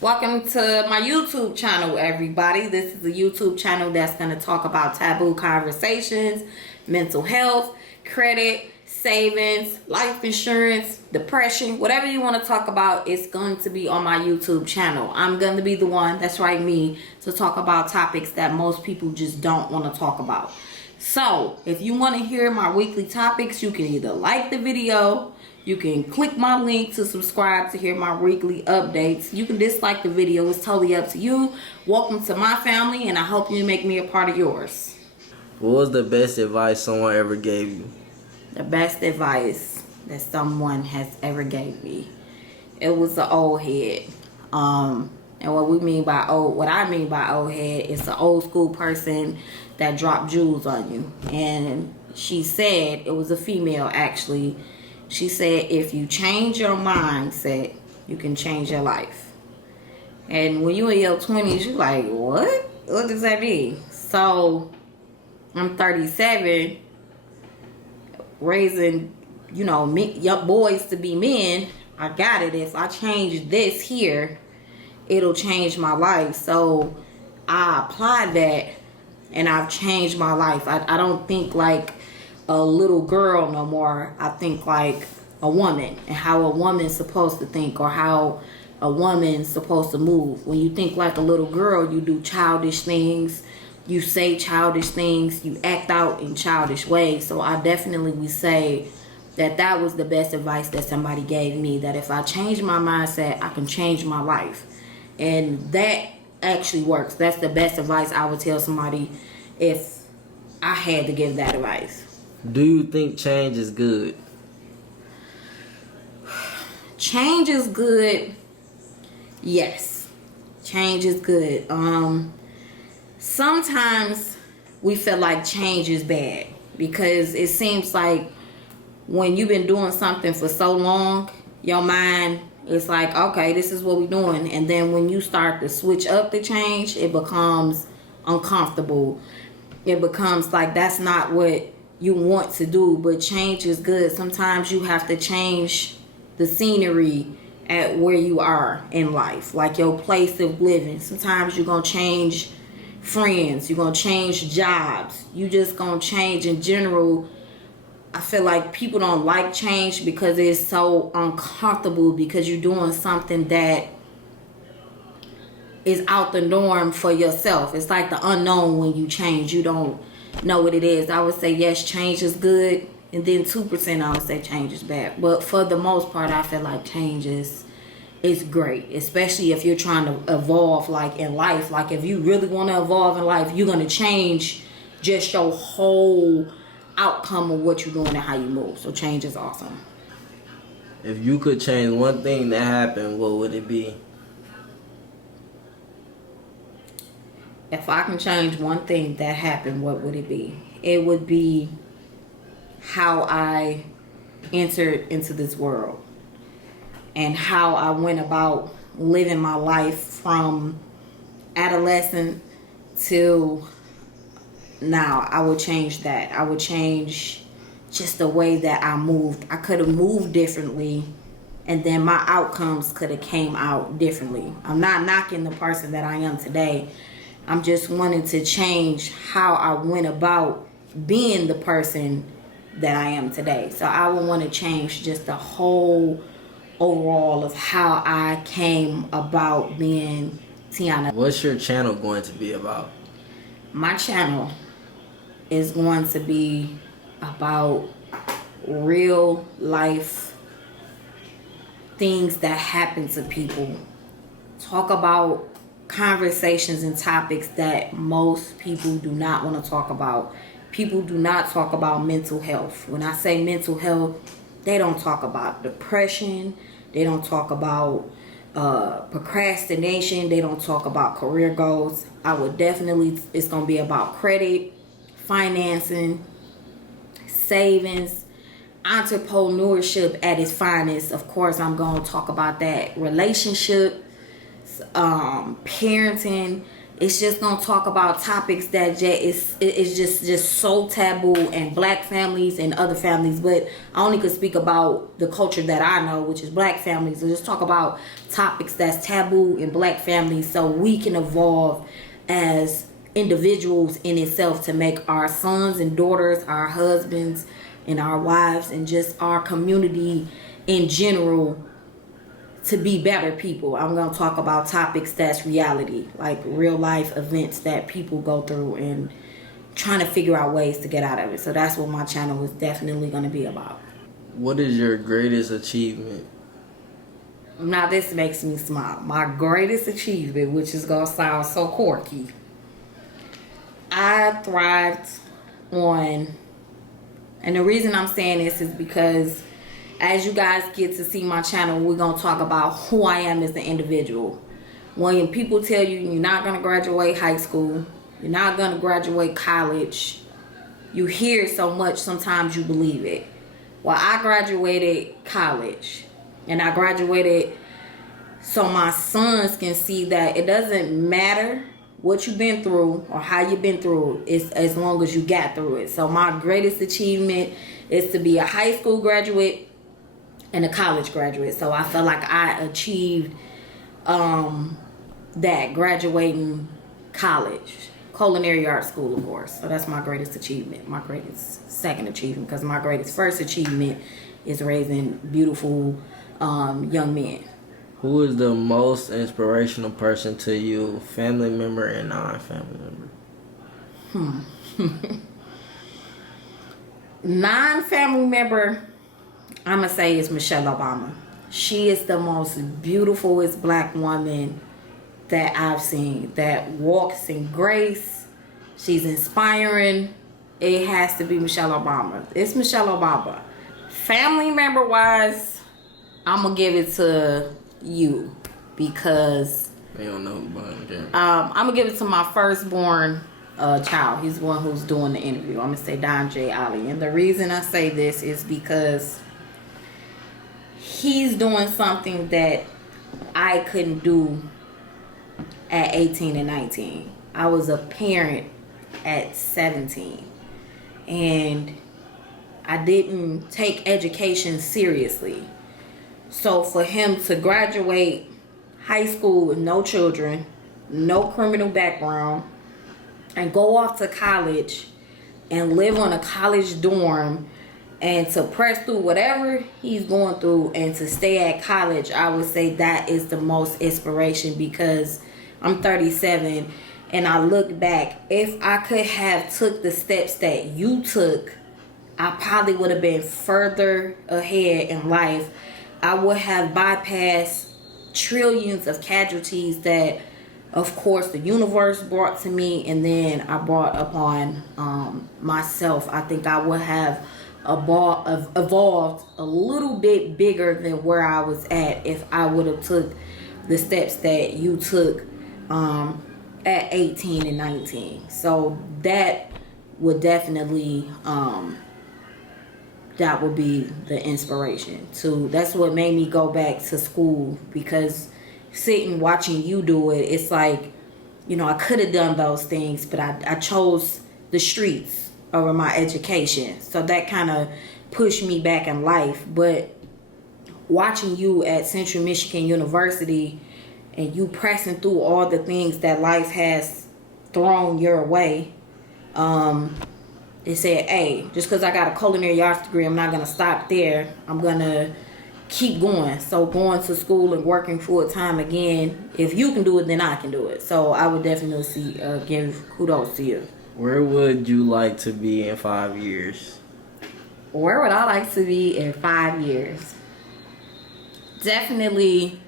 Welcome to my YouTube channel, everybody. This is a YouTube channel that's going to talk about taboo conversations, mental health, credit, savings, life insurance, depression, whatever you want to talk about, it's going to be on my YouTube channel. I'm going to be the one, that's right, me, to talk about topics that most people just don't want to talk about. So, if you want to hear my weekly topics, you can either like the video, you can click my link to subscribe to hear my weekly updates. You can dislike the video. It's totally up to you. Welcome to my family, and I hope you make me a part of yours. What was the best advice someone ever gave you? The best advice that someone has ever gave me. It was the old head. And what I mean by old head is an old school person that dropped jewels on you. And she said, it was a female actually, she said, if you change your mindset, you can change your life. And when you're in your 20s, you're like, what? What does that mean? So, I'm 37, raising, young boys to be men. I got it. If I change this here, it'll change my life. So, I applied that, and I've changed my life. I don't think like a little girl no more. I think like a woman, and how a woman's supposed to think, or how a woman's supposed to move. When you think like a little girl, you do childish things, you say childish things, you act out in childish ways. So I definitely would say that was the best advice that somebody gave me, that if I change my mindset, I can change my life. And that actually works. That's the best advice I would tell somebody if I had to give that advice. Do you think change is good? Change is good. Yes. Change is good. Sometimes we feel like change is bad, because it seems like when you've been doing something for so long, your mind is like, okay, this is what we're doing. And then when you start to switch up the change, it becomes uncomfortable. It becomes like that's not what you want to do. But change is good. Sometimes you have to change the scenery at where you are in life, like your place of living. Sometimes you're going to change friends, you're going to change jobs, you just going to change in general. I feel like people don't like change because it's so uncomfortable, because you're doing something that is out the norm for yourself. It's like the unknown when you change. You don't know what it is. I would say yes, change is good, and then 2% I would say change is bad. But for the most part, I feel like change is great, especially if you're trying to evolve like in life. Like if you really want to evolve in life, you're going to change just your whole outcome of what you're doing and how you move. So change is awesome. If you could change one thing that happened, what would it be? If I can change one thing that happened, what would it be? It would be how I entered into this world, and how I went about living my life from adolescent till now. I would change that. I would change just the way that I moved. I could have moved differently, and then my outcomes could have came out differently. I'm not knocking the person that I am today. I'm just wanting to change how I went about being the person that I am today. So I would want to change just the whole overall of how I came about being Tiana. What's your channel going to be about? My channel is going to be about real life things that happen to people. Talk about conversations and topics that most people do not want to talk about. People do not talk about mental health. When I say mental health, they don't talk about depression. They don't talk about procrastination. They don't talk about career goals. It's going to be about credit, financing, savings, entrepreneurship at its finest. Of course, I'm going to talk about that. Relationship, parenting, it's just gonna talk about topics that is just so taboo in black families and other families. But I only could speak about the culture that I know, which is black families. So just talk about topics that's taboo in black families, so we can evolve as individuals in itself to make our sons and daughters, our husbands and our wives, and just our community in general to be better people. I'm going to talk about topics that's reality, like real life events that people go through and trying to figure out ways to get out of it. So that's what my channel is definitely going to be about. What is your greatest achievement? Now this makes me smile. My greatest achievement, which is going to sound so quirky, I thrived on, and the reason I'm saying this is because as you guys get to see my channel, we're going to talk about who I am as an individual. When people tell you you're not going to graduate high school, you're not going to graduate college, you hear it so much, sometimes you believe it. Well, I graduated college, and I graduated so my sons can see that it doesn't matter what you've been through or how you've been through it, as long as you got through it. So my greatest achievement is to be a high school graduate and a college graduate. So I feel like I achieved that, graduating college, culinary arts school, of course. So that's my greatest achievement, my greatest second achievement, because my greatest first achievement is raising beautiful young men. Who is the most inspirational person to you, family member and non-family member? Non-family member, I'm going to say is Michelle Obama. She is the most beautifulest black woman that I've seen, that walks in grace. She's inspiring. It has to be Michelle Obama. It's Michelle Obama. Family member wise, I'm going to give it to you, because They don't know about that. I'm going to give it to my firstborn child. He's the one who's doing the interview. I'm going to say Don J. Ali. And the reason I say this is because he's doing something that I couldn't do at 18 and 19. I was a parent at 17. And I didn't take education seriously. So for him to graduate high school with no children, no criminal background, and go off to college and live on a college dorm, and to press through whatever he's going through and to stay at college, I would say that is the most inspiration, because I'm 37 and I look back, if I could have took the steps that you took, I probably would have been further ahead in life. I would have bypassed trillions of casualties that, of course, the universe brought to me, and then I brought upon myself. I think I would have evolved a little bit bigger than where I was at if I would have took the steps that you took at 18 and 19. So that would definitely that would be the inspiration to. That's what made me go back to school, because sitting watching you do it, it's like, you know, I could have done those things, but I chose the streets over my education. So that kind of pushed me back in life. But watching you at Central Michigan University and you pressing through all the things that life has thrown your way, it said, hey, just because I got a culinary arts degree, I'm not going to stop there. I'm going to keep going. So going to school and working full time again, if you can do it, then I can do it. So I would definitely give kudos to you. Where would you like to be in 5 years? Where would I like to be in 5 years? Definitely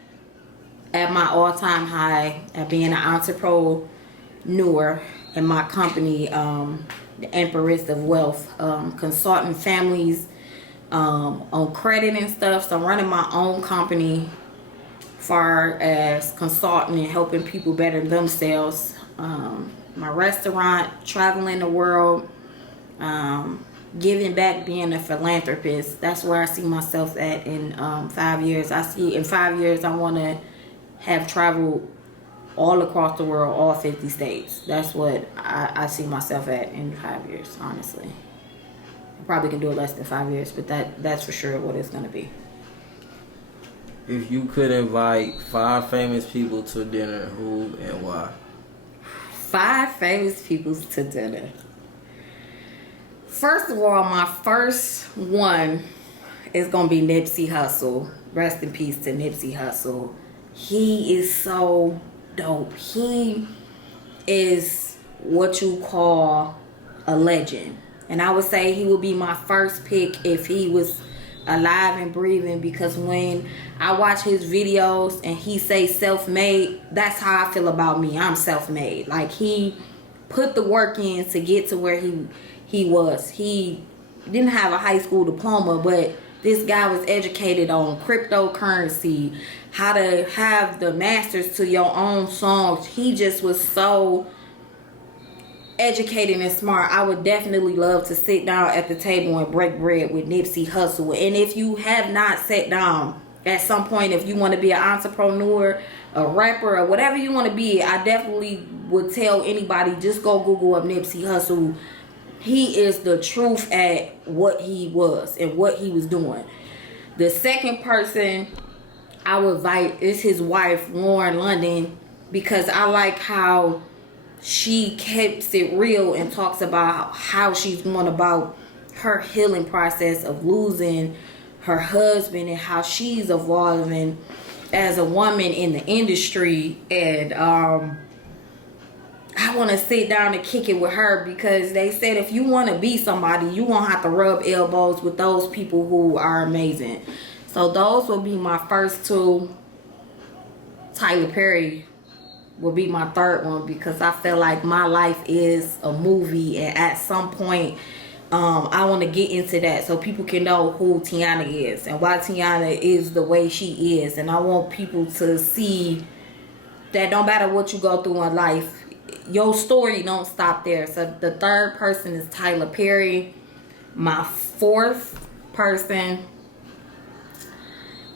at my all-time high at being an entrepreneur in my company, the Empress of Wealth, consulting families on credit and stuff. So running my own company far as consulting and helping people better themselves. My restaurant, traveling the world, giving back, being a philanthropist. That's where I see myself at in 5 years. I see in 5 years I want to have traveled all across the world, all 50 states. That's what I see myself at in 5 years, honestly. I probably can do it less than 5 years, but that's for sure what it's going to be. If you could invite 5 famous people to dinner, who and why? 5 famous people to dinner. First of all, my first one is going to be Nipsey Hussle. Rest in peace to Nipsey Hussle. He is so dope. He is what you call a legend. And I would say he would be my first pick if he was alive and breathing, because when I watch his videos and he say self-made, that's how I feel about me. I'm self-made. Like, he put the work in to get to where he was. He didn't have a high school diploma, but this guy was educated on cryptocurrency, how to have the masters to your own songs. He just was so educated and smart. I would definitely love to sit down at the table and break bread with Nipsey Hussle. And if you have not sat down at some point, if you want to be an entrepreneur, a rapper, or whatever you want to be, I definitely would tell anybody, just go Google up Nipsey Hussle. He is the truth at what he was and what he was doing. The second person I would invite is his wife, Lauren London, because I like how she keeps it real and talks about how she's going about her healing process of losing her husband and how she's evolving as a woman in the industry. And I want to sit down and kick it with her, because they said if you want to be somebody, you won't have to rub elbows with those people who are amazing. So those will be my first 2. Tyler Perry will be my third one, because I feel like my life is a movie, and at some point I want to get into that so people can know who Tiana is and why Tiana is the way she is. And I want people to see that no matter what you go through in life, your story don't stop there. So the third person is Tyler Perry. My fourth person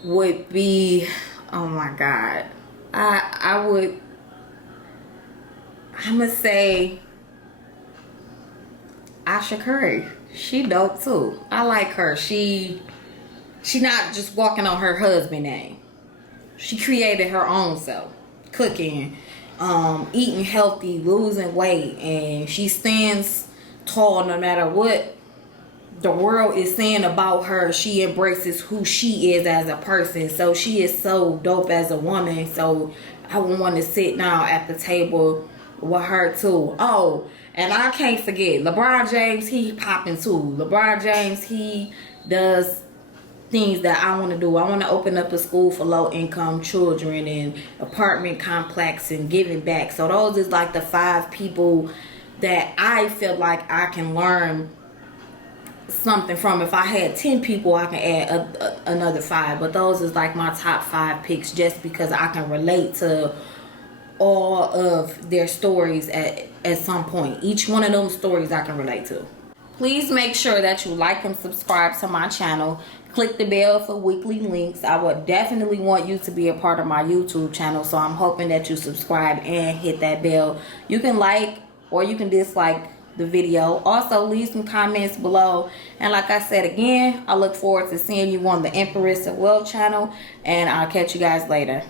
would be, oh my God, I'm gonna say Asha Curry. She dope too. I like her. She not just walking on her husband name. She created her own self, cooking, eating healthy, losing weight, and she stands tall no matter what the world is saying about her. She embraces who she is as a person. So she is so dope as a woman. So I would want to sit down at the table with her too. Oh, and I can't forget LeBron James. He popping too. LeBron James, he does things that I want to do. I want to open up a school for low-income children and apartment complex and giving back. So those is like the 5 people that I feel like I can learn something from. If I had 10 people, I can add another 5. But those is like my top 5 picks, just because I can relate to all of their stories at some point. Each one of them stories I can relate to. Please make sure that you like and subscribe to my channel. Click the bell for weekly links. I would definitely want you to be a part of my YouTube channel, so I'm hoping that you subscribe and hit that bell. You can like or you can dislike the video. Also, leave some comments below. And like I said again, I look forward to seeing you on the Empress of Wealth channel, and I'll catch you guys later.